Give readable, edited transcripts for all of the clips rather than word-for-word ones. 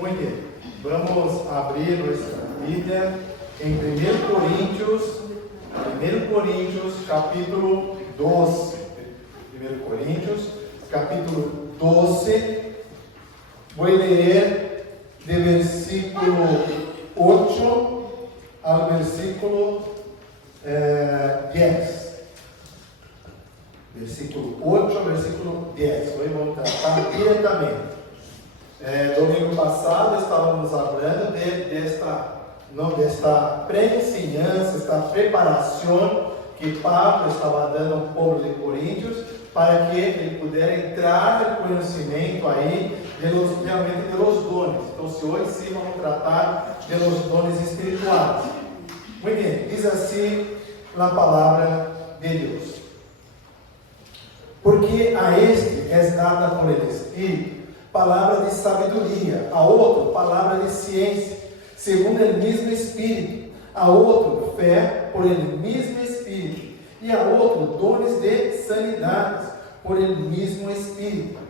Muy bien, vamos a abrir nuestra Biblia en 1 Coríntios capítulo 12. 1 Coríntios capítulo 12. Voy a leer de versículo 8 al versículo 10. Versículo 8 ao versículo 10. Vamos tratar diretamente. Domingo passado estávamos falando desta pré-ensinança, esta preparação que Pablo estava dando ao povo de Coríntios para que ele pudesse entrar no conhecimento aí realmente dos dones. Então, hoje sim vamos tratar dos dones espirituais. Muito bem, diz assim a palavra de Deus. Porque a este é dada por el Espírito palavra de sabedoria, a outro palavra de ciência, segundo o mesmo Espírito, a outro fé por el mesmo Espírito, e a outro dones de sanidades por el mesmo Espírito,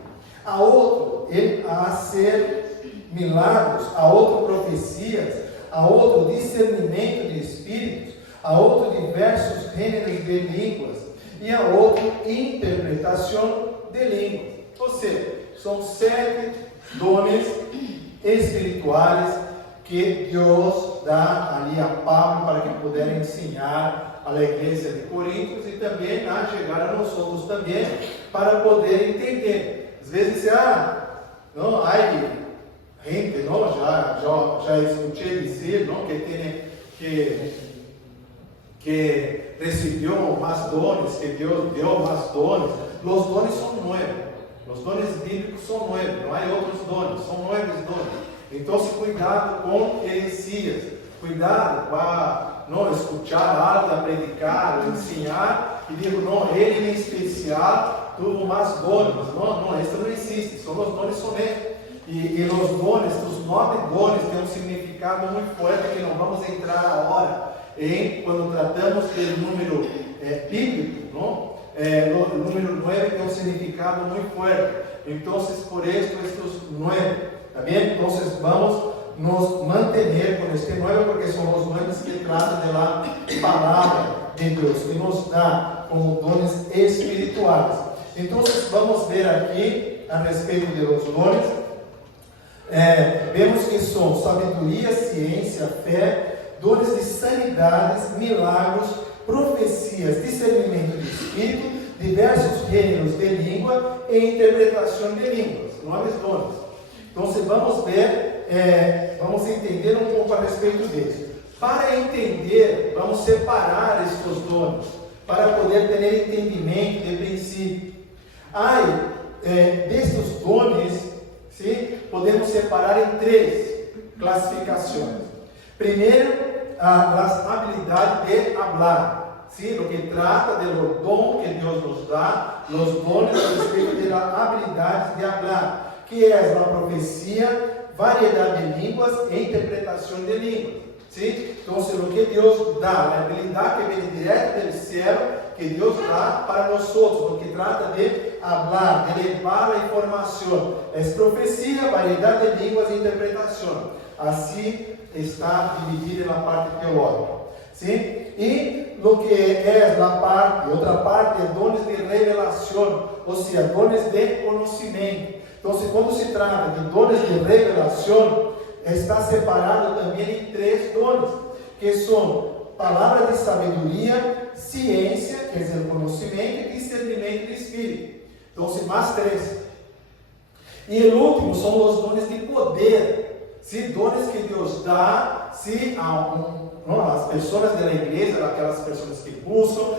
a outro a ser milagros, a outro profecias, a outro discernimento de espíritos, a outro diversos gêneros de línguas, e a outro interpretação de línguas. Ou seja, são 7 dones espirituais que Deus dá ali a Pablo para que pudesse ensinar à igreja de Coríntios e também a chegar a nós outros também para poder entender. Às vezes, não, há gente, não, já escutei dizer, não, que recebeu mais dones, que Deus deu mais dones. Os dones são novos. Os dones bíblicos são novos, não há outros dones, são novos dones. Então, cuidado com heresias, cuidado para não escutar algo, a predicar, ensinar, e digo, não, ele em especial tuvo mais dones. Não, isso não existe, são os dones somente. E os dones, os 9 dones, têm um significado muito forte que não vamos entrar agora, quando tratamos do número bíblico, não? O número 9 tem um significado muito forte. Então, por isso, estes 9, tá bem? Então, vamos nos manter com este 9, porque são os 9 que tratam da palavra de Deus, que nos dá como dones espirituais. Então, vamos ver aqui a respeito dos dones. Vemos que são sabedoria, ciência, fé, dones de sanidades, milagros, profecias, discernimento de espírito, diversos gêneros de língua e interpretação de línguas, 9 dones. Então, vamos ver, vamos entender um pouco a respeito disso. Para entender, vamos separar estes dones, para poder ter entendimento de princípio. Destes dones, sim, podemos separar em 3 classificações. Primeiro, as habilidades de hablar, ¿sí? Lo que trata do dom que Deus nos dá, os dones a respeito das habilidades de hablar, que é a profecia, variedade de línguas e interpretação de línguas, ¿sí? Então, o que Deus dá, a habilidade que vem direto do céu, que Deus dá para nós outros, o que trata de hablar, de levar a informação, é profecia, variedade de línguas e interpretação. Assim está dividida na parte teológica, sim? E o que é outra parte é dones de revelação, ou seja, dones de conhecimento. Então, quando se trata de dones de revelação, está separado também em 3 dones, que são palavra de sabedoria, ciência, que é o conhecimento, e discernimento de espírito. Então, mais 3. E o último são os dones de poder. Sim, dones que Deus dá, sim, as pessoas da igreja, aquelas pessoas que buscam,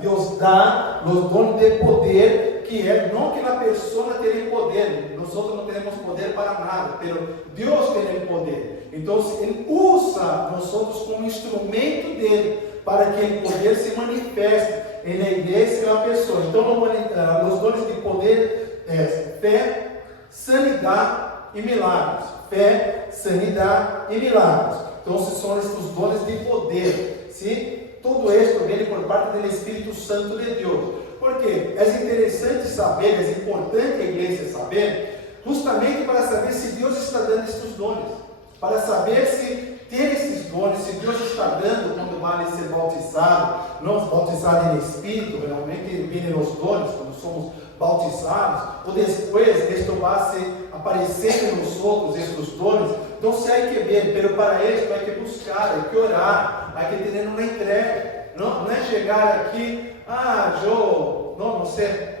Deus dá os dones de poder, que é não que a pessoa tenha poder, nós outros não temos poder para nada, mas Deus tem poder. Então, Ele usa nós outros como instrumento dele, para que o poder se manifeste na igreja e na pessoa. Então, os dones de poder é fé, sanidade e milagres. Fé, sanidade e milagres. Então, são estes dones de poder. Sim? Tudo isso vem por parte do Espírito Santo de Deus. Porque é interessante saber, é importante a igreja saber justamente para saber se Deus está dando estes dones, para saber se ter esses dones, se Deus está dando quando vai ser bautizado, não bautizado em Espírito, realmente vêm os dones quando somos bautizados, ou depois isto vai se aparecendo nos outros, estes dones. Então se há que ver, pero para isso há que buscar, há que orar, há que ter uma entrega, não é chegar aqui, eu não sei,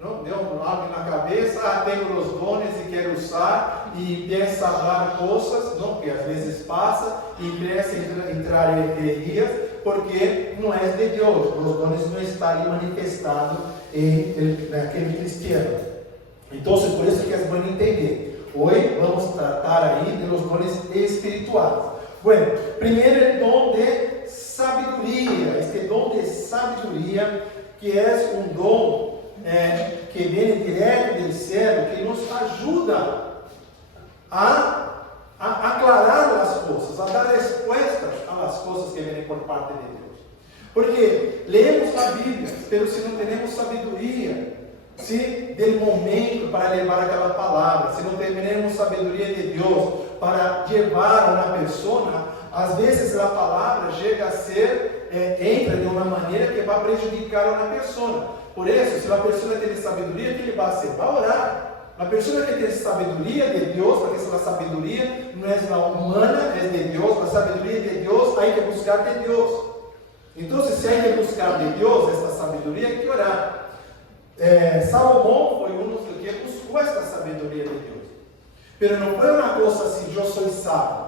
não deu algo na cabeça, tenho os dones e quero usar, e pensa falar coisas, não, que às vezes passa, e começa a entrar em heresias, porque não é de Deus, os dones não estão ali manifestados naquele cristiano. Então, por isso que é bom entender. Hoje vamos tratar aí dos dones espirituais. Bueno, primeiro é o dom de sabedoria, este dom de sabedoria, que é um dom que vem direto do céu, que nos ajuda a aclarar as coisas, a dar respostas às coisas que vêm por parte de Deus. Porque lemos a Bíblia, mas se não temos sabedoria, do momento para levar aquela palavra, se não temos sabedoria de Deus para levar uma pessoa, às vezes a palavra chega a ser, entra de uma maneira que vai prejudicar uma pessoa. Por isso, se a pessoa tem sabedoria, o que ele vai fazer? Vai orar. A pessoa que tem sabedoria de Deus, porque essa sabedoria não é humana, é de Deus, a sabedoria de Deus, há que buscar de Deus. Então, se há que buscar de Deus essa sabedoria, há que orar. Salomão foi um dos que buscou essa sabedoria de Deus. Mas não foi uma coisa assim, eu sou sábio.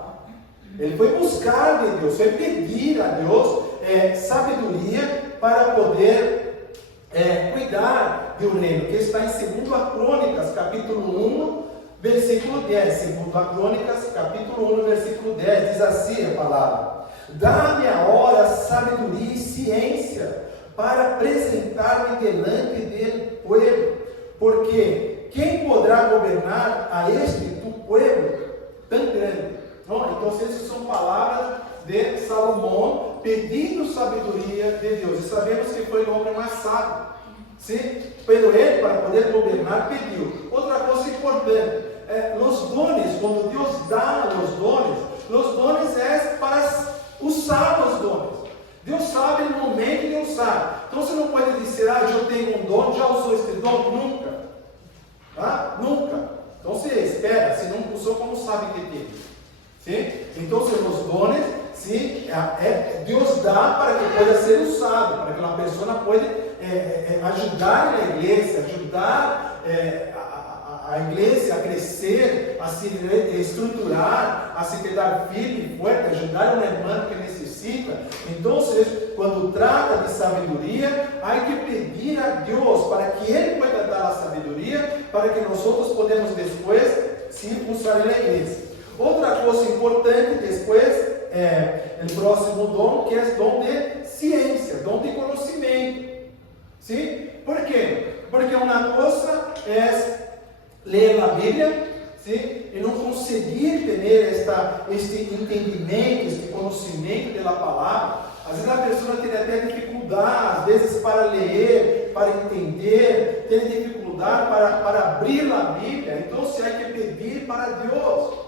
Ele foi buscar de Deus, foi pedir a Deus sabedoria para poder cuidar do reino, que está em 2 Crônicas, capítulo 1, versículo 10. 2 Crônicas, capítulo 1, versículo 10, diz assim a palavra: dá-me agora sabedoria e ciência para apresentar-me delante do povo, porque quem poderá governar a este tu povo tão grande? Então, essas são palavras de Salomão pedindo sabedoria de Deus. E sabemos que foi o homem mais sábio. Sim? Pero ele, para poder governar, pediu. Outra coisa importante, os dones, quando Deus dá os dones é para usar os dones. Deus sabe no momento de usar. Então você não pode dizer, eu tenho um dom, já usou este dom? Nunca. Tá? Nunca. Então você espera, se não usou, como sabe que tem? Sim? Então os dones, sim, Deus dá para que possa ser usado, para que uma pessoa possa ajudar na igreja, ajudar a igreja a crescer, a se estruturar, a se quedar firme e forte, ajudar um irmão que necessita. Então, quando trata de sabedoria, há que pedir a Deus para que Ele possa dar a sabedoria, para que nós podemos depois se usar na igreja. Outra coisa importante depois o próximo dom, que é o dom de ciência, dom de conhecimento. Sim? Por quê? Porque uma coisa é ler a Bíblia, sim? E não conseguir ter este entendimento, este conhecimento da palavra. Às vezes a pessoa tem até dificuldade, às vezes para ler, para entender, tem dificuldade para abrir a Bíblia. Então se há que pedir para Deus.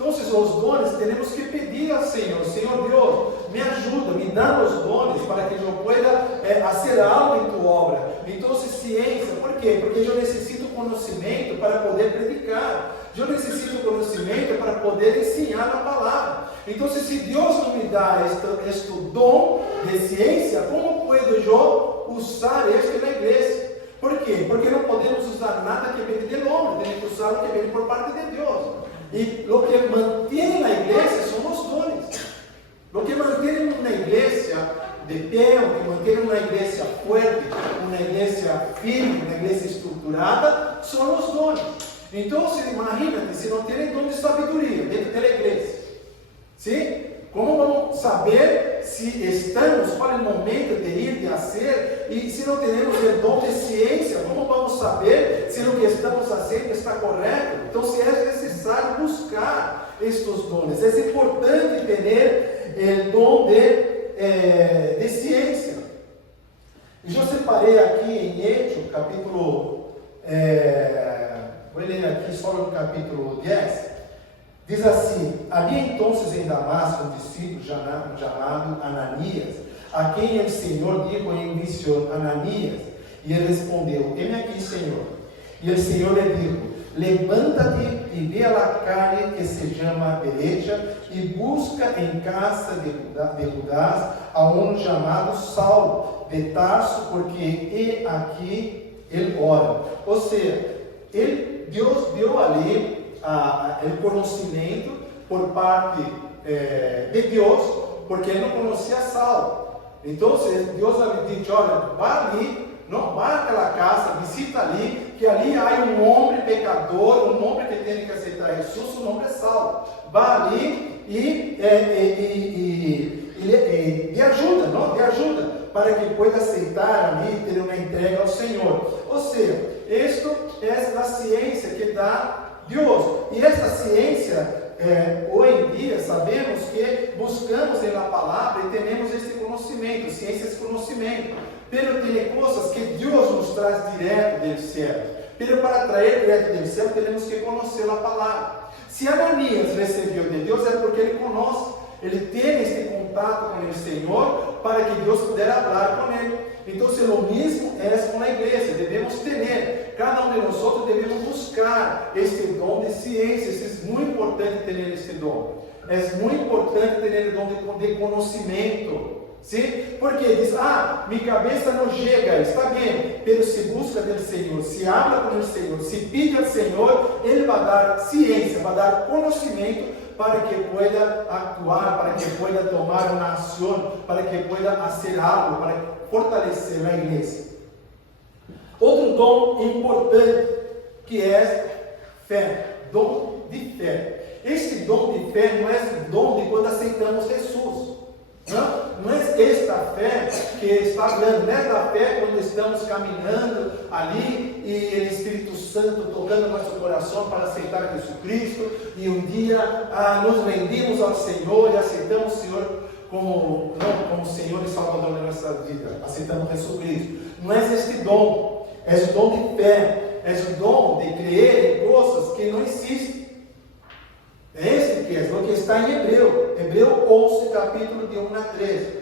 Então, os dones, temos que pedir ao Senhor: Senhor Deus, me ajuda, me dá os dones para que eu possa fazer algo em tua obra. Então, ciência, por quê? Porque eu necessito conhecimento para poder predicar, eu necessito conhecimento para poder ensinar a palavra. Então, se Deus não me dá este dom de ciência, como posso eu usar este na igreja? Por quê? Porque não podemos usar nada que vem do homem, temos que usar o que vem por parte de Deus. E o que mantém a igreja são os dones. O que mantém uma igreja de pé, o que mantém uma igreja forte, uma igreja firme, uma igreja estruturada, são os dones. Então, imagina-te, se não tem dom de sabedoria dentro da igreja, sim? Como vamos saber se estamos, qual é o momento de ir, de fazer, e se não temos o dom de ciência, como vamos saber se o que estamos fazendo está correto? Então, se é necessário buscar estes dones, é importante ter o dom de ciência. Eu separei aqui em Hechos, capítulo vou ler aqui só no capítulo 10. Diz assim: havia então em Damasco um discípulo chamado Ananias, a quem o Senhor dijo em visão: Ananias. E ele respondeu: eis-me aqui, Senhor. E o Senhor lhe dijo: levanta-te e ve a la calle que se chama Derecha e busca em casa de Judas a um chamado Saulo de Tarso, porque aqui ele ora. Ou seja, Deus deu ali o conhecimento por parte de Deus, porque ele não conhecia Saulo. Então Deus havia dito: olha, vá ali, não, vá àquela casa, visita ali, que ali há um homem pecador, um homem que tem que aceitar Jesus, o nome é Saulo. Vá ali e de ajuda, não? De ajuda, para que possa aceitar ali e ter uma entrega ao Senhor. Ou seja, isto é a ciência que dá Deus. E esta ciência, hoje em dia, sabemos que buscamos na palavra e temos este conhecimento, ciência é conhecimento. Pero tem coisas que Deus nos traz direto do céu. Pero para trazer direto do céu, temos que conhecer a palavra. Se Ananias recebeu de Deus, é porque ele conhece. Ele tem este contato com o Senhor para que Deus pudesse falar com ele. Então, o mesmo é com a igreja. Devemos ter, cada um de nós devemos buscar este dom de ciência. É muito importante ter este dom. É muito importante ter o dom de conhecimento. Sim? Porque diz: minha cabeça não chega, está bem, mas se busca do Senhor, se habla com o Senhor, se pede ao Senhor, Ele vai dar ciência, vai dar conhecimento para que pueda actuar, para que pueda tomar uma ação, para que pueda fazer algo, para fortalecer a igreja. Outro dom importante que é fé, dom de fé. Este dom de fé não é o dom de quando aceitamos Jesus. Não é esta fé que está falando, não é da fé quando estamos caminhando ali e o Espírito Santo tocando nosso coração para aceitar Jesus Cristo e um dia nos rendimos ao Senhor e aceitamos o Senhor como Senhor e Salvador da nossa vida, aceitamos Jesus Cristo. Não é este dom, é o dom de fé, é o dom de crer em coisas que não existem. É esse que é o que está em Hebreu 11, capítulo de 1 a 13.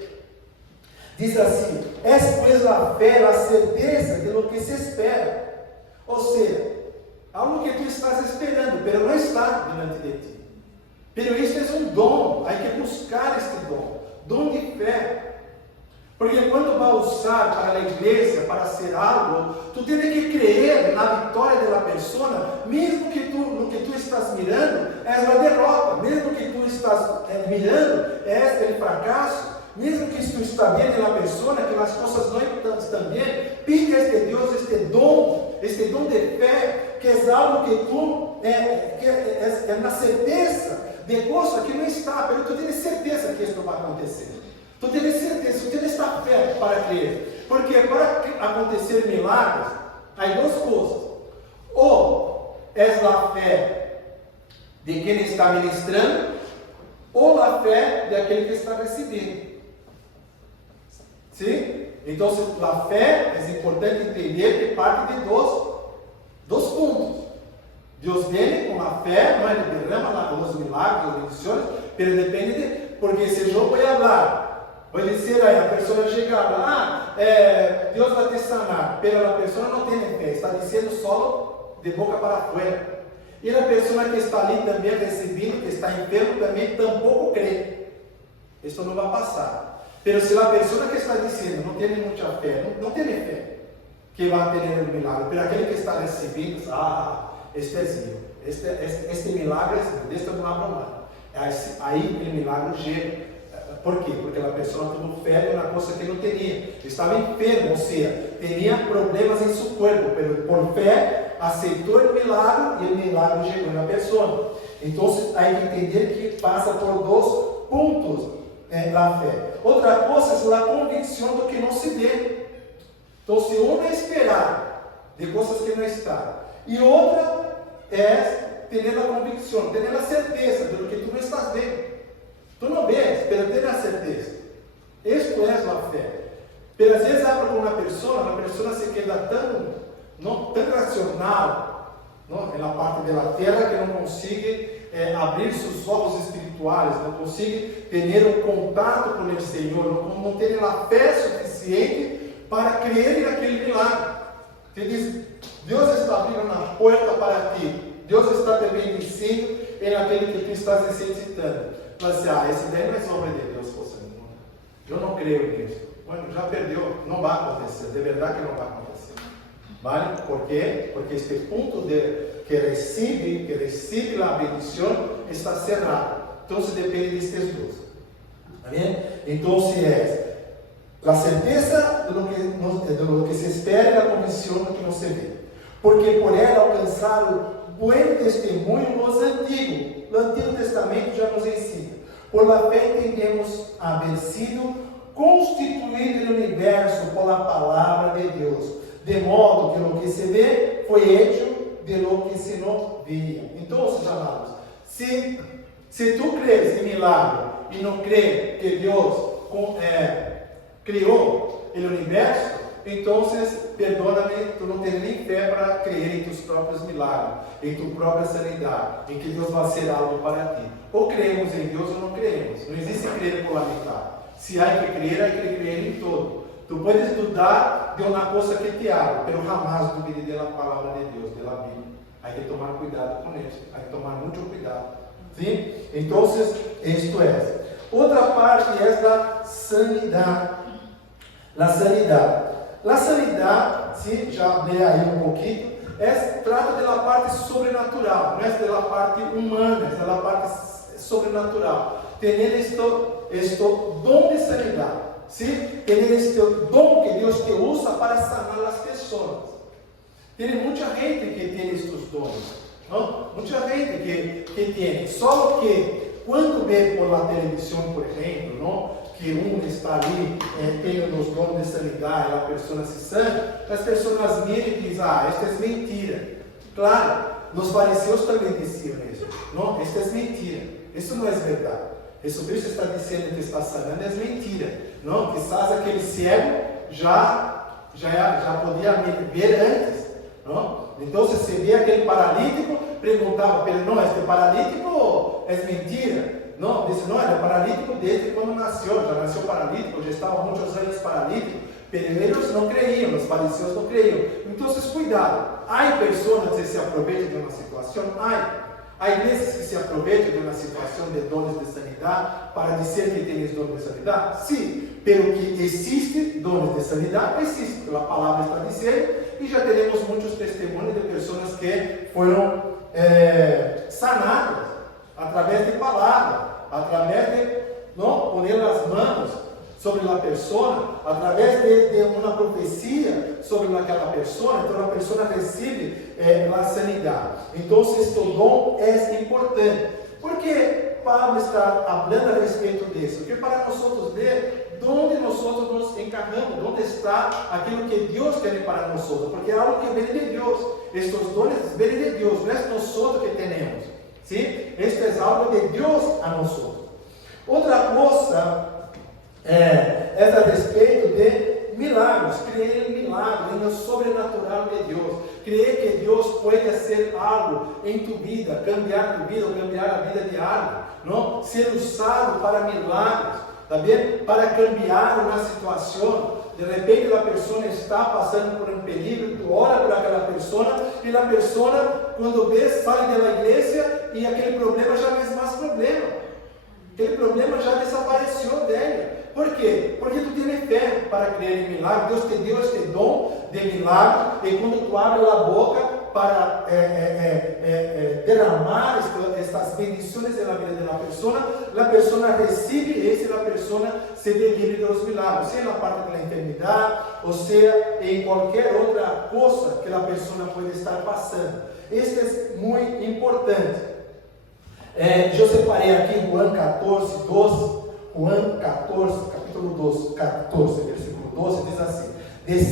Diz assim: é pois a fé, a certeza de lo que se espera. Ou seja, algo que tu estás esperando, mas não está diante de ti. Pero este é um dom, há que buscar este dom de fé. Porque quando vai usar para a igreja, para ser algo, tu tens que crer na vitória da pessoa, mesmo que no que tu estás mirando é a derrota, mesmo que tu estás mirando é o fracasso, mesmo que tu está vendo na pessoa que as coisas não estão bem, pide a este Deus este dom de fé, que é algo que tu é na certeza de coisa que não está, mas tu tens certeza que isso vai acontecer. Tu tens certeza, tu tens esta fé para crer. Porque para acontecer milagres, há duas coisas. Ou é a fé de quem está ministrando, ou a fé daquele que está recebendo. Sim? Então, a fé é importante entender que parte de dois pontos. Deus vem com a fé, não é? Ele derrama os milagres, as bendições, mas depende de. Porque se eu vou falar. Vou dizer aí, a pessoa chega Deus vai te sanar, mas a pessoa não tem fé, está dizendo só de boca para fora. E a pessoa que está ali também recebendo, que está enfermo também, tampouco crê. Isso não vai passar. Mas se a pessoa que está dizendo não tem muita fé, não tem fé, que vai ter um milagre, mas aquele que está recebendo, este é Deus, este milagre é Deus, este não abre mão. Aí o milagre chega. Por quê? Porque a pessoa teve fé na coisa que não tinha. Estava enfermo, ou seja, tinha problemas em seu corpo, mas por fé aceitou o milagre e o milagre chegou na pessoa. Então, há que entender que passa por dois pontos da fé. Outra coisa é a convicção do que não se vê. Então, se uma é esperar de coisas que não estão, e outra é ter a convicção, ter a certeza do que tu não estás vendo. Tu não vês, mas tem a certeza. Isto é a fé. Mas às vezes hablo com uma pessoa se queda tão racional, não? Na parte da terra que não consegue abrir seus olhos espirituais, não consegue ter um contato com o Senhor, não tem a fé suficiente para crer naquele milagre. Ele diz: Deus está abrindo a porta para ti, Deus está te bendicindo em aquele que tu estás necessitando. Mas esse daí não é obra de Deus, poxa, eu não creio nisso. Bueno, já perdeu, não vai acontecer, de verdade que não vai acontecer. Vale? Por quê? Porque este ponto que recebe a bendição está cerrado. Então, depende destes dois. Amém? Então, a certeza de lo que se espera e a convicção do que não se vê. Porque por ela alcançaram bom testemunho nos antigos. O Antigo Testamento já nos ensina. Por la fé entendemos haver sido constituído no universo por la palavra de Deus, de modo que lo que se vê foi hecho de lo que se não via. Então, amados, se tu crees em milagre e não crees que Deus criou o universo, então, perdona-me, tu não tens nem fé para crer em teus próprios milagres, em tua própria sanidade, em que Deus vai ser algo para ti. Ou cremos em Deus ou não cremos. Não existe crer por la mitad. Se há que crer, há que crer em todo. Tu podes dudar de uma coisa que te haga, mas jamais duvide da palavra de Deus, da Bíblia. Há que tomar cuidado com isso. Há que tomar muito cuidado. Sim? Então, isto é. Outra parte é da sanidade. La sanidade, sim, já falei aí um pouquinho, trata da parte sobrenatural, não é da parte humana, é da parte sobrenatural. Ter este dom de sanidade, sim? Ter este dom que Deus te usa para sanar as pessoas. Tem muita gente que tem estes dons, não? Muita gente que tem, só que quando vê por la televisão, por exemplo, não? Que está ali, tem os dons de sanidade, a pessoa se sana, as pessoas miram e dizem: esta é mentira. Claro, os fariseus também diziam isso. Não, esta é mentira. Isso não é verdade. Jesus está dizendo que está sanando, é mentira. Não, quizás aquele cego já podia ver antes. Não? Então, se vê aquele paralítico, perguntava para ele: não, este paralítico é mentira. Não, disse: não, era paralítico desde quando nasceu, já nasceu paralítico, já estava muitos anos paralítico, mas eles não creiam, os fariseus não creiam. Então, cuidado, há pessoas que se aproveitam de uma situação, há igrejas que se aproveitam de uma situação de dons de sanidade para dizer que tem dons de sanidade? Sim, pelo que existe dons de sanidade, existe, a palavra está dizendo, e já teremos muitos testemunhos de pessoas que foram sanadas através de palavra, através de poner as mãos sobre a pessoa, através de uma profecia sobre aquela pessoa. Então a pessoa recebe a sanidade. Então este dom é importante. Por que Pablo está falando a respeito disso? Porque para nós ver onde nós nos encarnamos, onde está aquilo que Deus tem para nós, porque é algo que vem de Deus. Estes dones vêm de Deus, não é nós que temos. Sim? Este é algo de Deus a nós. Outra coisa é a respeito de milagres, crer em milagres, em o sobrenatural de Deus, crer que Deus pode fazer algo em tua vida, cambiar tua vida, ou cambiar a vida de algo, não? Ser usado para milagres, tá bem? Para cambiar uma situação. De repente a pessoa está passando por um perigo, tu ora por aquela pessoa, e a pessoa, quando vê, sai da igreja e aquele problema já não é mais problema. Aquele problema já desapareceu dela. Por quê? Porque tu tens fé para crer em milagre. Deus te deu este dom de milagre, e quando tu abre a boca para derramar estas bendições na vida da pessoa recebe isso, e a pessoa se vê livre dos milagres, seja na parte da enfermidade, ou seja em qualquer outra coisa que a pessoa pode estar passando. Isso é muito importante. Eu separei aqui Juan 14, 12. Juan 14, capítulo 12, 14, versículo 12, diz assim: de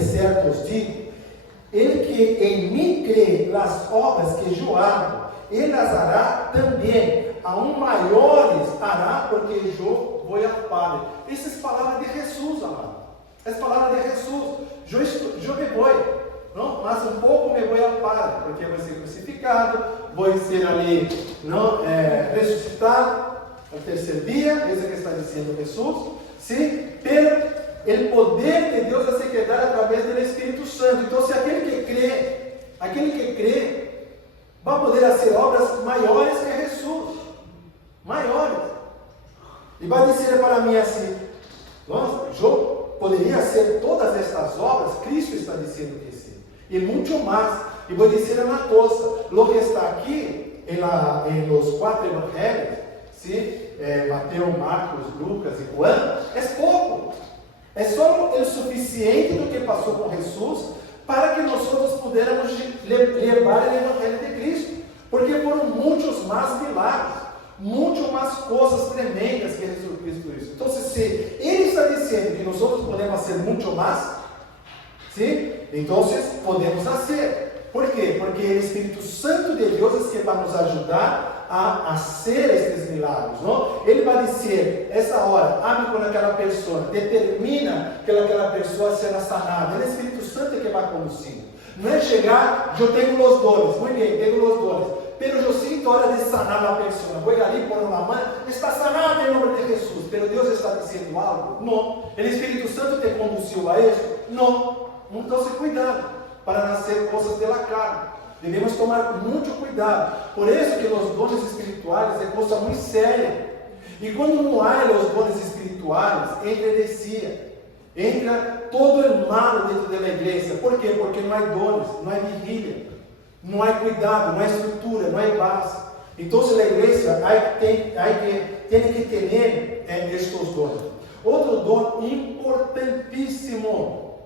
certo os digo, ele que em mim crê, nas obras que eu hago, ele as hará também, aún maiores hará, porque eu vou ao Padre. Essas palavras de Jesus, amado. As palavras de Jesus. Eu me vou, não? Mas um pouco me vou ao Padre, porque vou ser crucificado, vou ser ali, não? Ressuscitado ao terceiro dia, isso que está dizendo Jesus, sim? Pero o poder de Deus a se quedar através do Espírito Santo. Então, se aquele que crê, vai poder fazer obras maiores que Jesus, maiores. E vai dizer para mim assim: nossa, eu poderia fazer todas estas obras? Cristo está dizendo que sim, e muito mais. E vou dizer uma coisa: o que está aqui em los 4 evangelhos, sim? Mateus, Marcos, Lucas e Juan, é pouco. É só o suficiente do que passou com Jesus para que nós pudermos levar o Evangelho de Cristo. Porque foram muitos mais milagres, muito mais coisas tremendas que Jesus Cristo fez. Então, se Ele está dizendo que nós podemos fazer muito mais, sim? Então podemos fazer. Por quê? Porque o Espírito Santo de Deus é que vai nos ajudar a fazer esses milagres, não? Ele vai dizer, essa hora, abre com aquela pessoa, determina que aquela pessoa seja sanada. É o Espírito Santo que vai conduzindo. Não é chegar, eu tenho os dones, muito bem, tenho os dones, pero eu sinto a hora de sanar a pessoa. Vou ali, pôr na mão, está sanada em nome de Jesus. Pero Deus está dizendo algo? Não. O Espírito Santo te conduziu a isso? Não. Então, cuidado para nascer coisas pela carne. Devemos tomar muito cuidado. Por isso que os dones espirituais é coisa muito séria. E quando não há os dones espirituais, entra heresia, entra todo o mal dentro da igreja. Por quê? Porque não há dones, não há vigília, não há cuidado, não há estrutura, não há base. Então, a igreja tem que ter estes dones. Outro dom importantíssimo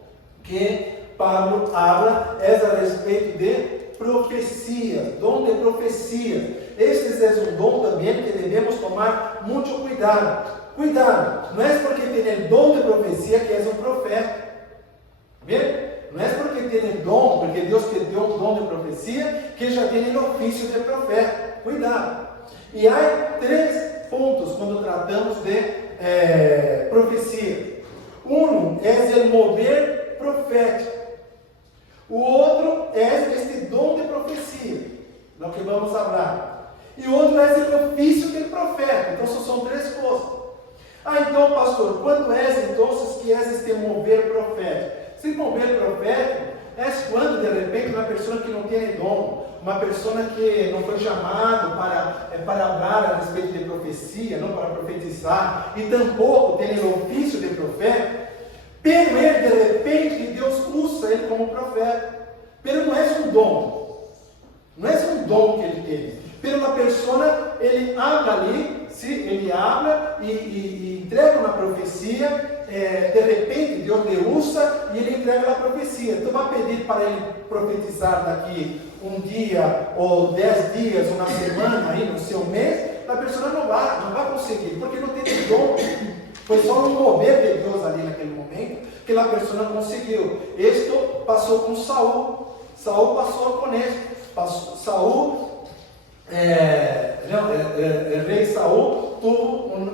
que Pablo habla é a respeito de profecia, dom de profecia. Este é um dom também que devemos tomar muito cuidado. Cuidado, não é porque tem o dom de profecia que és um profeta. Bem? Não é porque tem dom, porque Deus te deu um dom de profecia, que já tem o ofício de profeta. Cuidado. E há 3 pontos quando tratamos de profecia. Um é o mover profético. O outro é este dom de profecia, do que vamos falar. E o outro é o ofício do profeta. Então, são 3 coisas. Então, pastor, quando é então que é este mover profético? Se mover profético é quando, de repente, uma pessoa que não tem dom, uma pessoa que não foi chamado para falar a respeito de profecia, não para profetizar, e tampouco tem o ofício de profeta, pero ele, de repente, Deus usa ele como profeta. Pero não é um dom. Não é um dom que ele tem. Pero uma pessoa, ele habla ali, ele habla e entrega uma profecia. De repente, Deus lhe usa e ele entrega a profecia. Então, vai pedir para ele profetizar daqui um dia, ou 10 dias, uma semana, aí no seu mês, a pessoa não vai conseguir, porque não tem dom. Foi só um mover de Deus ali naquele momento que a pessoa não conseguiu. Isto passou com Saul. Saul passou com isso. Saul, o rei Saul, tuvo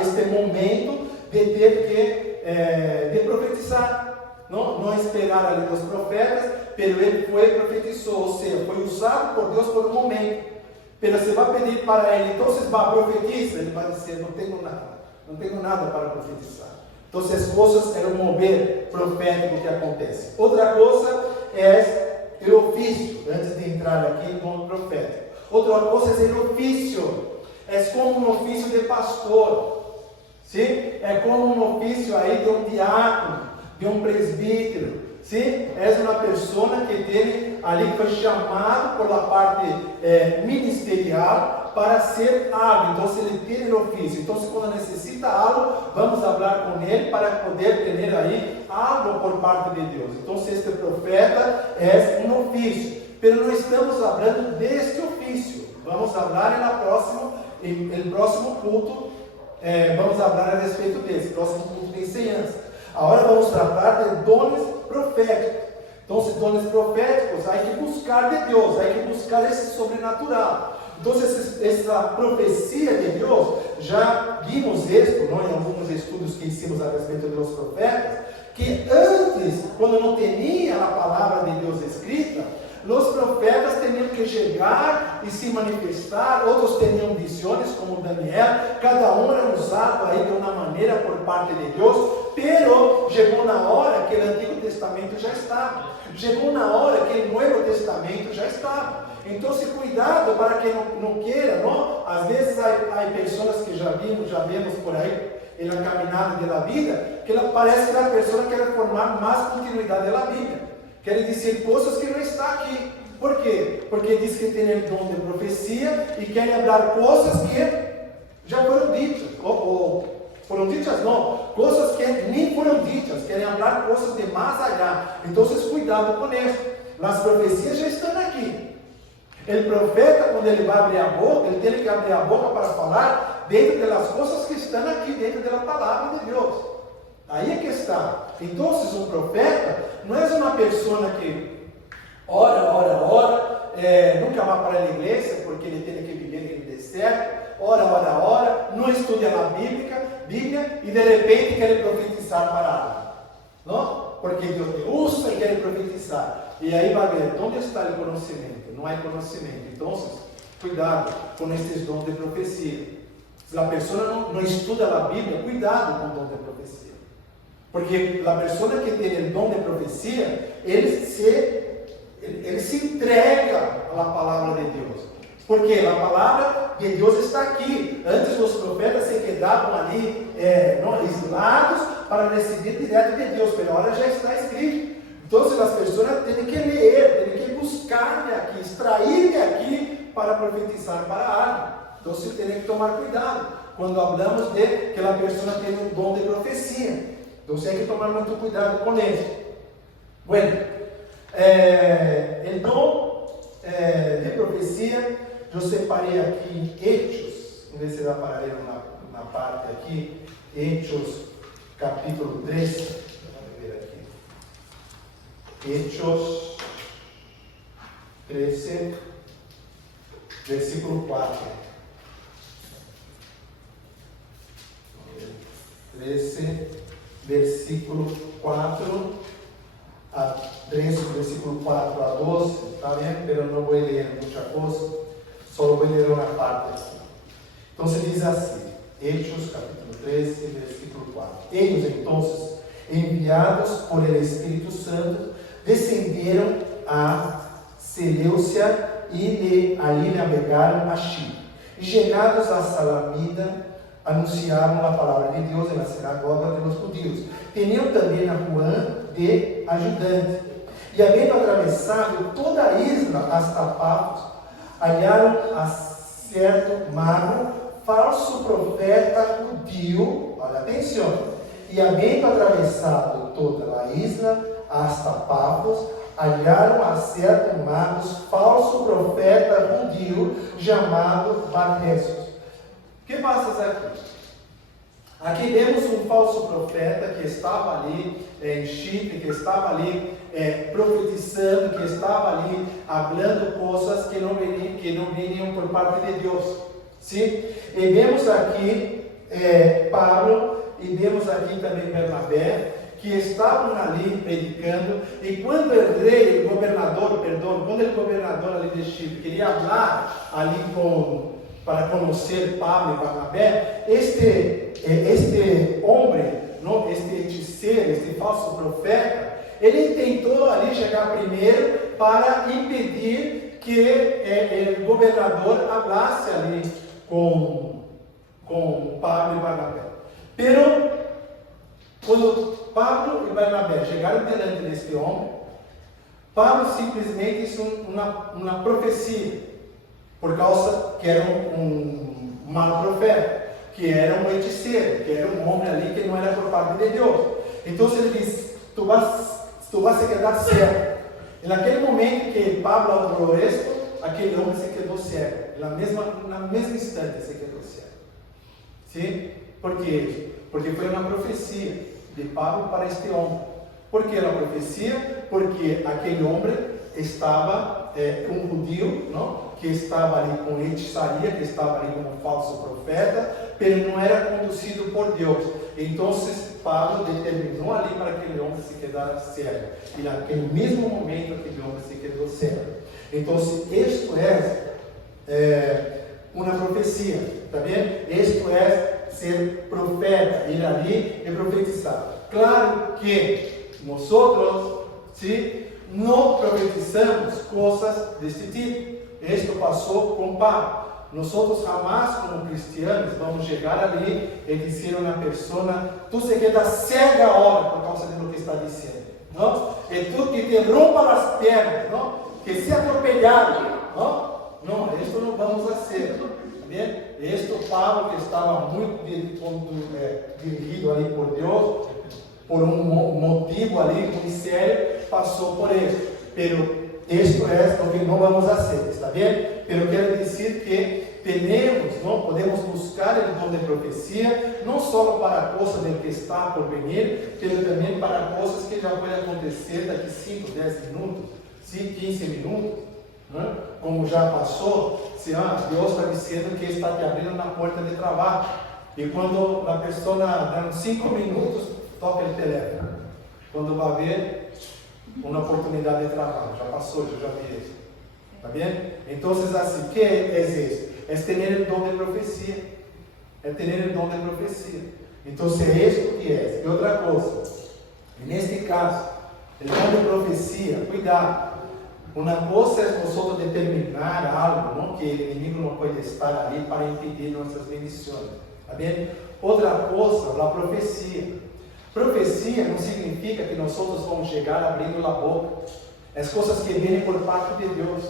este momento de ter que de profetizar. Não esperar ali dos profetas, mas ele foi e profetizou. Ou seja, foi usado por Deus por um momento. Mas você vai pedir para ele, então você vai profetizar, ele vai dizer, não tenho nada para profetizar. Então, as coisas é o mover profético que acontece. Outra coisa é o ofício, antes de entrar aqui no profético. Outra coisa é o ofício, é como um ofício de pastor, sim? É como um ofício aí de um diácono, de um presbítero, sim? É uma pessoa que tem ali, foi chamado por a parte ministerial para ser algo. Então, se ele tem o ofício, então, se quando necessita algo, vamos falar com ele para poder ter aí algo por parte de Deus. Então, se este profeta é um ofício, mas não estamos falando deste ofício. Vamos falar no próximo culto, vamos falar a respeito desse próximo culto de ensinança. Agora vamos tratar de dones proféticos. Então, os dones proféticos, há que buscar de Deus, há que buscar esse sobrenatural. Então, essa profecia de Deus, já vimos isso, em alguns estudos que hicimos a respeito dos profetas, que antes, quando não tinha a palavra de Deus escrita, os profetas tinham que chegar e se manifestar, outros tinham visões, como Daniel, cada um era usado aí de uma maneira por parte de Deus, pero chegou na hora que o Antigo Testamento já estava, chegou na hora que o Novo Testamento já estava. Então, cuidado para que não queira, não? Às vezes há pessoas que já vemos por aí, na caminhada da vida, que ela parece que a pessoa quer formar mais continuidade da Bíblia. Quer dizer coisas que não está aqui. Por quê? Porque diz que tem o dom de profecia e quer falar coisas que já foram ditas. Ou foram ditas não, coisas que nem foram ditas. Querem falar coisas de mais allá. Então, cuidado com isso. As profecias já estão aqui. O profeta, quando ele vai abrir a boca, ele tem que abrir a boca para falar dentro das coisas que estão aqui, dentro da palavra de Deus. Aí é que está. Então, um profeta não é uma pessoa que ora, nunca vai para a igreja, porque ele tem que viver no deserto, ora, não estuda a Bíblia, e de repente quer profetizar para ela. Não? Porque Deus te usa e quer profetizar. E aí vai ver, onde está o conhecimento? Não há conhecimento. Então, cuidado com esses dons de profecia. Se a pessoa não estuda a Bíblia, cuidado com o dom de profecia. Porque a pessoa que tem o dom de profecia, ele se entrega à palavra de Deus. Porque a palavra de Deus está aqui. Antes os profetas se quedavam ali isolados para receber direto de Deus, mas agora já está escrito. Então, as pessoas têm que ler, têm que buscar aqui, extrair aqui para profetizar para algo. Então, você tem que tomar cuidado quando falamos de que a pessoa tem um dom de profecia. Então, você tem que tomar muito cuidado com isso. Bueno, o dom de profecia, eu separei aqui em Hechos, vamos ver se vai parar na parte aqui, Hechos, capítulo 3, vamos ver aqui. Hechos 13, versículo 4. 13, versículo 4 a 13, versículo 4 a 12, está bem? Pero não vou ler muita coisa, só vou ler uma parte aqui. Então se diz assim, Hechos capítulo 13, versículo 4. Eles então, enviados por el Espírito Santo, descenderam a Seleucia e ali navegaram a Chipre. E chegados a Salamina, anunciaram a palavra de Deus na sinagoga dos judeus. Tinham também a Juan de ajudante. E havendo atravessado toda a isla hasta Pafos, hallaram a certo mago, falso profeta judío, olha atenção, e havendo atravessado toda a isla hasta Pafos, hallaram a certo mago, falso profeta judío, chamado Barnésio. O que passa aqui? Aqui vemos um falso profeta que estava ali em Chipre, que estava ali profetizando, que estava ali falando coisas que não vinham por parte de Deus. Sim? E vemos aqui Paulo e vemos aqui também Bernabé, que estavam ali predicando, e quando o governador ali de Chipre queria falar ali para conhecer Pablo e Barnabé, este homem, não, este hechiceiro, este falso profeta, ele tentou ali chegar primeiro para impedir que o governador falasse ali com Pablo e Barnabé. Pero, quando Pablo e Barnabé chegaram diante deste homem, Pablo simplesmente fez uma profecia, por causa que era um mau profeta, que era um hechiceiro, que era um homem ali que não era por parte de Deus. Então ele diz, tu vas se quedar cego. E naquele momento que Pablo falou isto, aquele homem se quedou cego. Na mesma instante se quedou cego. Sim? Por quê? Porque foi uma profecia de Pablo para este homem. Por que a profecia? Porque aquele homem estava, um judeu, não? Que estava ali com hechiçaria, que estava ali como falso profeta, mas não era conduzido por Deus. Então, Pablo determinou ali para que aquele homem se quedara cego. E naquele mesmo momento aquele homem se quedou cego. Então, isto é uma profecia, tá bem? Isto é ser profeta, ir ali e profetizar. Claro que nós, sim, não profetizamos coisas deste tipo. Isto passou com Pablo. Nós jamais, como cristianos, vamos chegar ali e dizer a uma pessoa: tu se queda cega agora por causa do que está dizendo, não? E tu que te rompa as pernas, não? Que se atropelado, não? Não, isto não vamos fazer. Este Pablo, que estava muito dirigido ali por Deus, por um motivo ali muito sério, passou por isso. Pero isto é o que não vamos fazer, está bem? Pero quero dizer que podemos buscar o dom de profecia, não só para coisas que está por vir, mas também para coisas que já podem acontecer daqui 5, 10 minutos, 15 minutos, né? Como já passou, se Deus está dizendo que está te abrindo na porta de trabalho, e quando a pessoa dá 5 minutos, toca o telefone, quando vai ver uma oportunidade de trabalho, já passou, já vi isso. Está bem? Então, assim, que é isso? É ter o dom de profecia. É ter o dom de profecia. Então, é isso que é. E outra coisa, neste caso, o dom de profecia, cuidado. Uma coisa é nós determinar algo, não? Que o inimigo não pode estar ali para impedir nossas bendições. Está bem? Outra coisa, a profecia. Profecia não significa que nós vamos chegar abrindo a boca. As coisas que vêm por parte de Deus.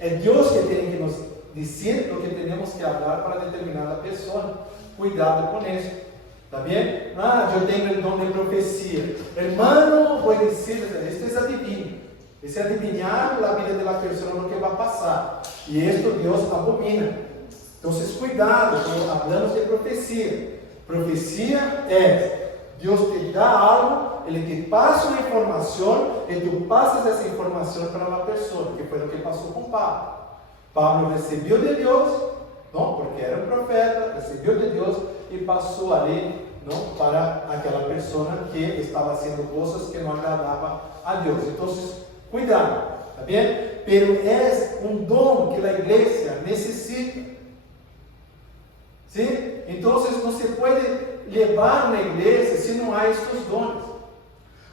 É Deus que tem que nos dizer o que temos que falar para determinada pessoa. Cuidado com isso. Está bem? Eu tenho o dom de profecia. Hermano, vou dizer, isto é adivinho. Isso é adivinhar a vida da pessoa no que vai passar. E isto Deus abomina. Então, cuidado quando falamos de profecia. Profecia é Deus te dá algo, Ele te passa uma informação e tu passas essa informação para uma pessoa, que foi o que passou com Pablo. Pablo recebeu de Deus, não, porque era um profeta, recebeu de Deus e passou ali, não, para aquela pessoa que estava fazendo coisas que não agradavam a Deus. Então, cuidado, tá bem? Pero é um dom que a igreja necessita. Sim? Então, não se pode levar na igreja se não há estes dons.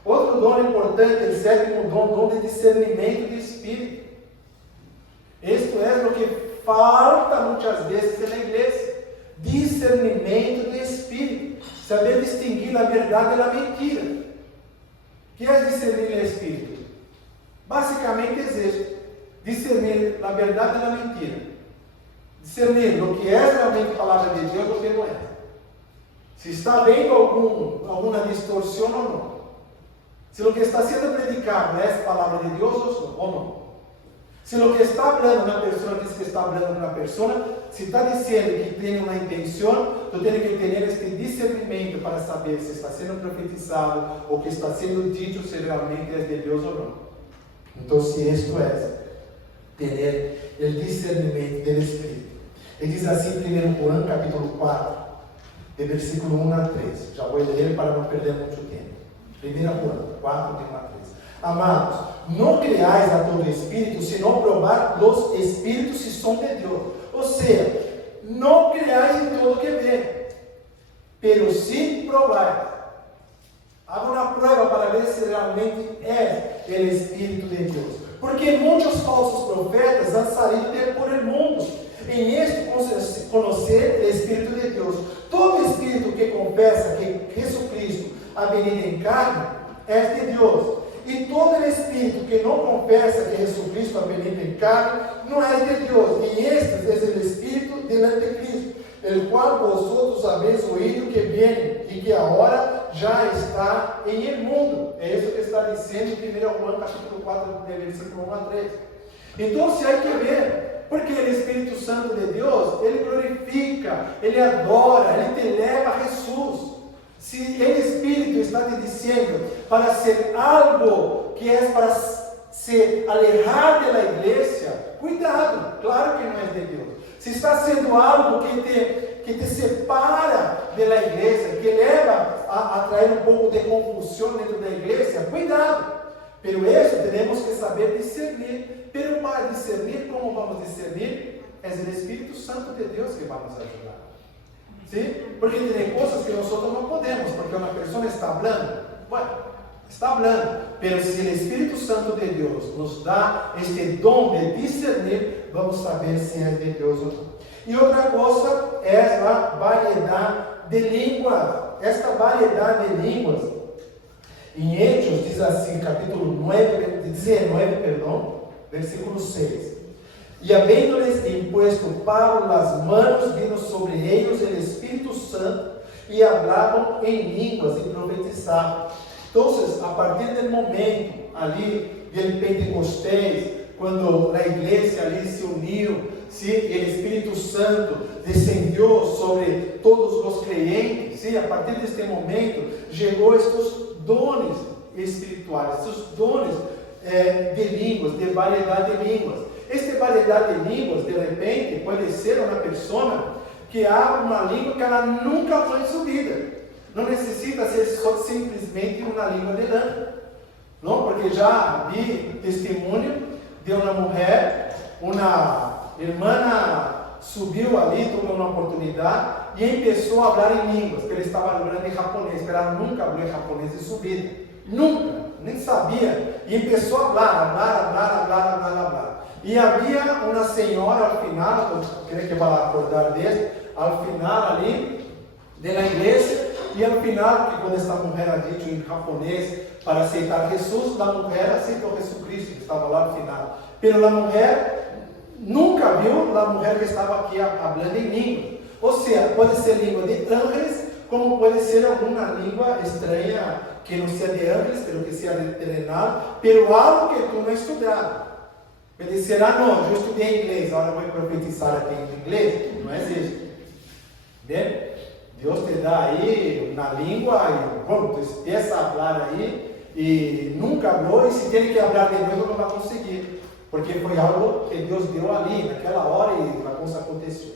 Outro dom importante, o sétimo dom, dom de discernimento de espírito. Isto é o que falta muitas vezes na igreja. Discernimento de espírito. Saber distinguir a verdade da mentira. O que é discernir o espírito? Basicamente existe. Discernir a verdade da mentira. Discernir o que é realmente a palavra de Deus e o que não é. Se está vendo alguma distorção ou não. Se o que está sendo predicado é a palavra de Deus ou não. Se o que está falando na pessoa diz que está falando na pessoa, se está dizendo que tem uma intenção, tu tem que ter este discernimento para saber se está sendo profetizado ou que está sendo dito se realmente é de Deus ou não. Então, se isto é ter o discernimento do Espírito. Ele diz assim em 1 Juan capítulo 4, de versículo 1 a 3. Já vou ler para não perder muito tempo. 1 Juan 4, de 1 a 3. Amados, não creais a todo espírito, senão provar os espíritos se são de Deus. Ou seja, não creais em todo que vê, pero sim provai. Haga uma prova para ver se realmente é o Espírito de Deus. Porque muitos falsos profetas han saído por el mundo. Em este conhecer o Espírito de Deus. Todo espírito que confessa que Jesus ha venido em carne é de Deus. E todo espírito que não confessa que Jesus ha venido em carne não é de Deus. E este é o espírito do anticristo, el qual vosotros habéis oído que vem e que agora já está em el mundo. É isso que está dizendo em 1 Juan capítulo 4, versículo 1 a 3. Então, se há que ver, porque o Espírito Santo de Deus, ele glorifica, ele adora, ele te leva a Jesus. Se o Espírito está te dizendo para ser algo que é para se alejar da igreja, cuidado, claro que não é de Deus. Se está sendo algo que te separa da igreja, que leva a traer um pouco de confusión dentro da igreja, cuidado. Pero eso tenemos que saber discernir. Pero para discernir, como vamos discernir? É o Espírito Santo de Deus que vai nos ajudar. ¿Sí? Porque tem coisas que nós não podemos, porque uma pessoa está falando, bueno, está falando, pero se o Espírito Santo de Deus nos dá este dom de discernir, vamos saber se é de Deus ou não. E outra coisa é a variedade de línguas. Esta variedade de línguas, em Hechos diz assim, capítulo 19, versículo 6. E havendo-lhes impuesto Paulo as manos, vino sobre eles o Espírito Santo, e falavam em línguas e profetizavam. Então, a partir do momento ali do Pentecostés, quando a igreja ali se uniu, sim, o Espírito Santo descendeu sobre todos os crentes, sim, a partir deste momento chegou estes dones espirituais, estes dones de línguas, de variedade de línguas. Esta variedade de línguas, de repente, pode ser uma pessoa que há uma língua que ela nunca falou em sua vida. Não necessita ser só simplesmente uma língua de lã. Não, porque já vi testemunho de uma mulher, uma irmã subiu ali, tomou uma oportunidade e começou a falar em línguas, porque ele estava falando em japonês, porque ela nunca falou em japonês em sua vida. Nunca, nem sabia. E começou a falar. E havia uma senhora ao final, eu creio que vai acordar desse, ao final ali, da igreja, e ao final, que quando essa mulher ha dito em japonês para aceitar Jesus, a mulher aceitou Jesus Cristo, que estava lá no final. Pero a mulher nunca viu a mulher que estava aqui falando em língua. Ou seja, pode ser língua de ángeles, como pode ser alguma língua estranha, que não seja de ángeles, pero que seja de terrenal, pero algo que tu não estudaste. Ele dizer, não, eu estudei inglês, agora vou profetizar aqui em inglês. Não é isso. Bem? Deus te dá aí uma língua e bom, tu empieza a falar aí e nunca falou, e se tem que falar de novo não vai conseguir, porque foi algo que Deus deu ali, naquela hora, e a coisa aconteceu.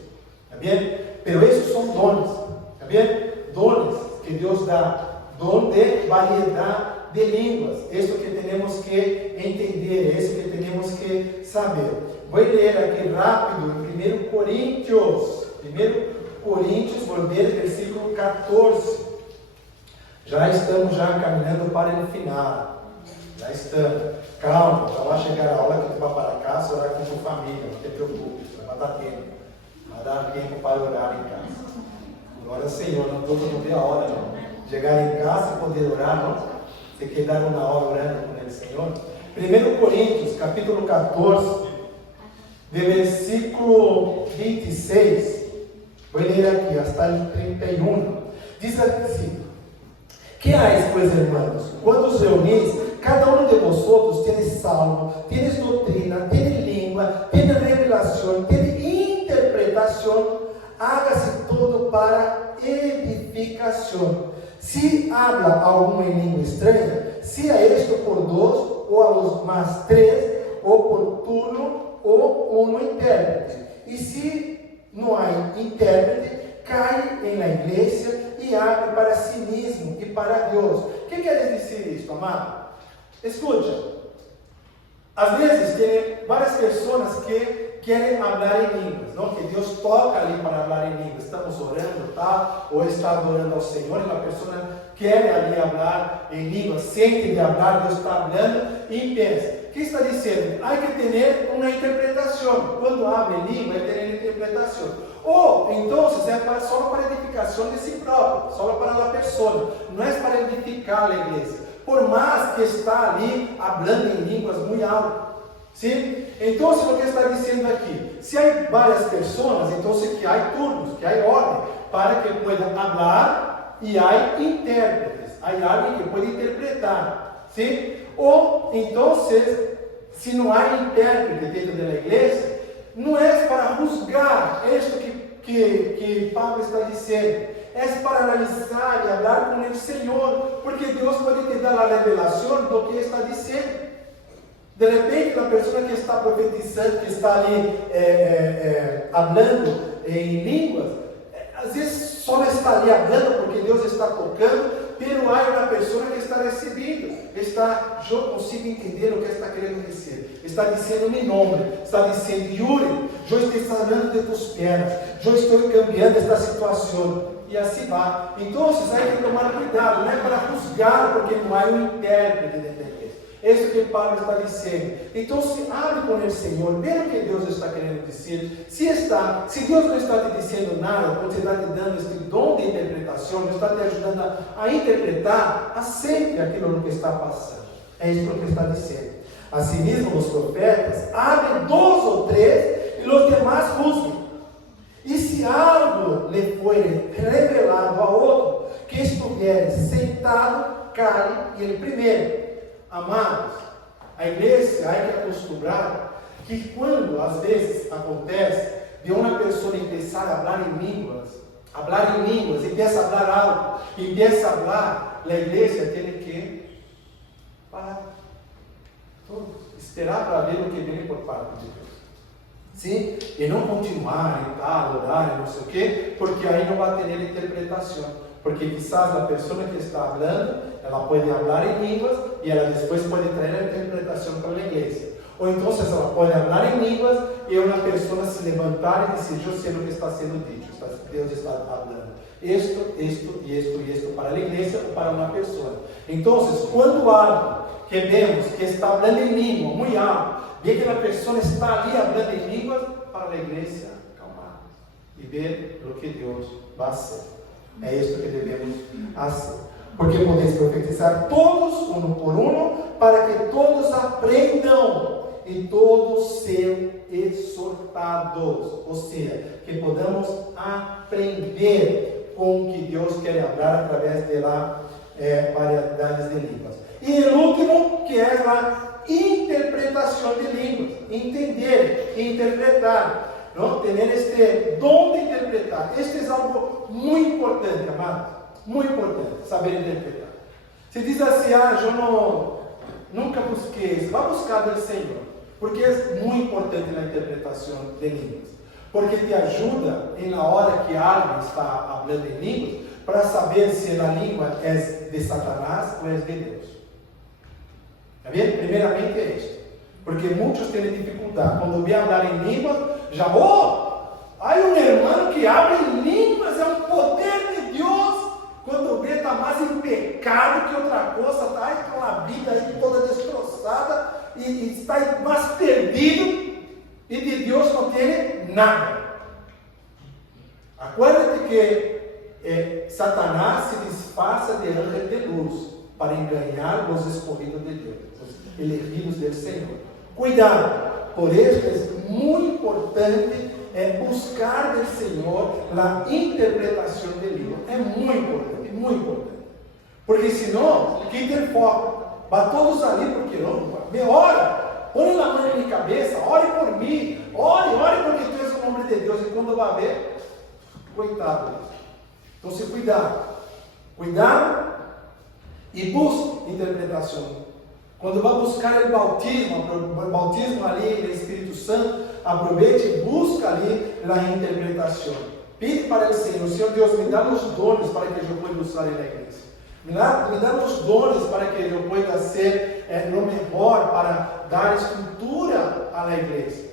Tá bem? Pero esses são dones, tá bem? Dones que Deus dá, dom de variedade de línguas. Isso que temos que entender, isso que temos que saber. Vou ler aqui rápido em 1 Coríntios, vou ler versículo 14. Já estamos caminhando para o final. Já estamos. Calma, já vai chegar a hora que tu vai para casa orar com tua família. Não te preocupe, vai dar tempo. Vai dar tempo para orar em casa. Glória ao Senhor, não vê a hora não. Chegar em casa e poder orar, não? Você quer dar uma hora orando com o Senhor? 1 Coríntios, capítulo 14, de versículo 26. Vou ler aqui, até o 31. Diz assim: Que há, pois, irmãos, quando os reunis, cada um de vosotros tem salmo, tem doutrina, tem língua, tem revelação, tem interpretação, hágase todo para edificação. Se habla alguma em língua estranha, se a isto por dois, ou a los mais três, ou por turno, ou intérprete. E se não há intérprete, cai em la igreja e abre para si mesmo e para Deus. O que quer dizer isso, amado? Escuta. Às vezes tem várias pessoas que querem falar em línguas, não? Que Deus toca ali para falar em línguas. Estamos orando, tá? Ou está adorando ao Senhor e a pessoa quer ali falar em línguas, sente de falar, Deus está falando e pensa. O que está dizendo? Há que ter uma interpretação. Quando abre língua, é ter interpretação. Ou, então, é só para edificação de si próprio, só para a pessoa. Não é para edificar a igreja. Por mais que está ali falando em línguas muito alto. Sim? Então, o que está dizendo aqui? Se há várias pessoas, então que há turnos, que há ordem, para que puedan falar e há intérpretes. Há alguém que pode interpretar. Sim? Ou, então, se não há intérprete dentro da igreja, não é para juzgar isso que Paulo está dizendo. É para analisar e falar com o Senhor, porque Deus pode te dar a revelação do que está dizendo. De repente, a pessoa que está profetizando, que está ali falando em línguas, às vezes só está ali hablando porque Deus está tocando, pero hay uma pessoa que está recebendo. Eu consigo entender o que está querendo dizer. Está dizendo mi nome, está dizendo Yuri, eu estou sanando de tus pernas, eu estou cambiando esta situação. E assim vai. Então, hay que tomar cuidado, não é para juzgar, porque não há um intérprete dentro da igreja. É isso que Paulo está dizendo. Então, se abre com o Senhor, vê o que Deus está querendo dizer. Se Deus não está te dizendo nada, ou te está te dando este dom de interpretação, não está te ajudando a interpretar, aceite aquilo que está passando. É isso que está dizendo. Assim mesmo, os profetas abrem 2 ou 3 e os demais juzgam. E se algo lhe foi revelado a outro, que estiver sentado, cale ele primeiro. Amados, a igreja hay que acostumbrar que quando às vezes acontece de uma pessoa começar a falar em línguas, empieza a falar algo, empieza a falar, a igreja tem que parar, esperar para ver o que vem por parte de Deus. Sim? E não continuar e tal, orar e não sei o quê, porque aí não vai ter interpretação. Porque quizás a pessoa que está falando, ela pode falar em línguas e ela depois pode trazer a interpretação para a igreja. Ou então ela pode falar em línguas e uma pessoa se levantar e dizer, eu sei o que está sendo dito, Deus está falando. Isto e isto para a igreja ou para uma pessoa. Então, quando algo que vemos que está falando em língua, muito alto, vê que a pessoa está ali falando em línguas, para a igreja, calmar e ver o que Deus vai fazer. É isso que devemos fazer. Porque podemos profetizar todos, um por um, para que todos aprendam e todos sejam exortados. Ou seja, que podamos aprender com o que Deus quer falar através da variedades de línguas. E o último, que é a interpretação de línguas. Entender e interpretar. Não? Ter este dom de interpretar. Este é algo muito importante, amados. Muito importante, saber interpretar. Se diz assim, eu nunca busquei isso. Vá buscar do Senhor. Porque é muito importante na interpretação de línguas. Porque te ajuda, na hora que alguém está falando em línguas, para saber se a língua é de Satanás ou é de Deus. Está vendo? Primeiramente é isso. Porque muitos têm dificuldade. Quando vêm falar em línguas, já, há um irmão que abre em línguas, é um poder de Deus. Quando vê, está mais em pecado que outra coisa, está aí com a vida aí toda destroçada e está mais perdido e de Deus não tem nada. Acuérdate que Satanás se disfarça de anjo de luz para enganar os escolhidos de Deus, os elegidos do Senhor. Cuidado! Por isso é muito importante buscar do Senhor a interpretação de língua. É muito importante, muito importante. Porque senão, quita o foco. Vai todos ali, porque não? Me ora, põe a mão na minha cabeça, ore por mim, ore porque tu és o nome de Deus. E quando vai ver, coitado disso. Então, se cuidado e busque interpretação. Quando vai buscar o bautismo ali no Espírito Santo, aproveite e busca ali a interpretação. Pede para o Senhor Deus, me dá os dons para que eu possa usar na igreja. Me dá os dons para que eu possa ser o melhor para dar estrutura à igreja.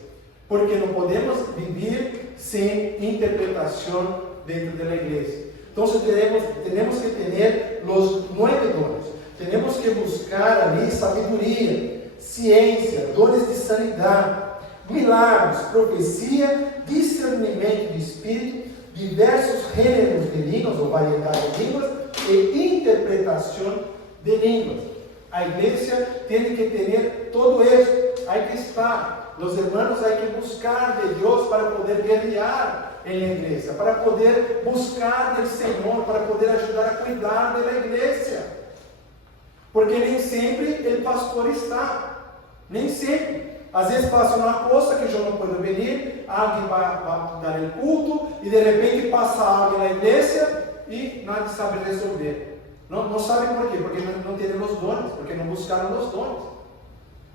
Porque não podemos viver sem interpretação dentro da igreja. Então, temos que ter os 9 dons. Temos que buscar ali sabedoria, ciência, dons de sanidade, milagres, profecia, discernimento de espírito, diversos gêneros de línguas ou variedade de línguas e interpretação de línguas. A igreja tem que ter todo isso. Hay que estar, os irmãos, hay que buscar de Deus para poder guerrear na igreja, para poder buscar do Senhor, para poder ajudar a cuidar da igreja. Porque nem sempre o pastor está. Nem sempre. Às vezes passa uma coisa que eu não posso venir, alguém vai dar o culto, e de repente passa algo na igreja e nadie sabe resolver. Não sabe por quê? Porque não tem os dons, porque não buscaram os dons.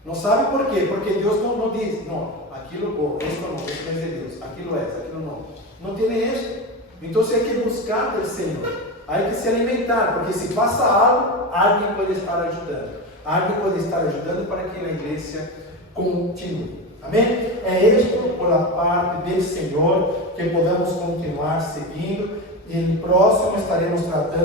Não sabe por quê? Porque Deus não diz, não, aquilo, isto não é de Deus, aquilo não. Não tem isso. Então hay que buscar del Senhor, hay que se alimentar, porque se passa algo, alguém pode estar ajudando. Alguém pode estar ajudando para que a igreja continue. Amém? É isto por a parte do Senhor, que podamos continuar seguindo. E no próximo estaremos tratando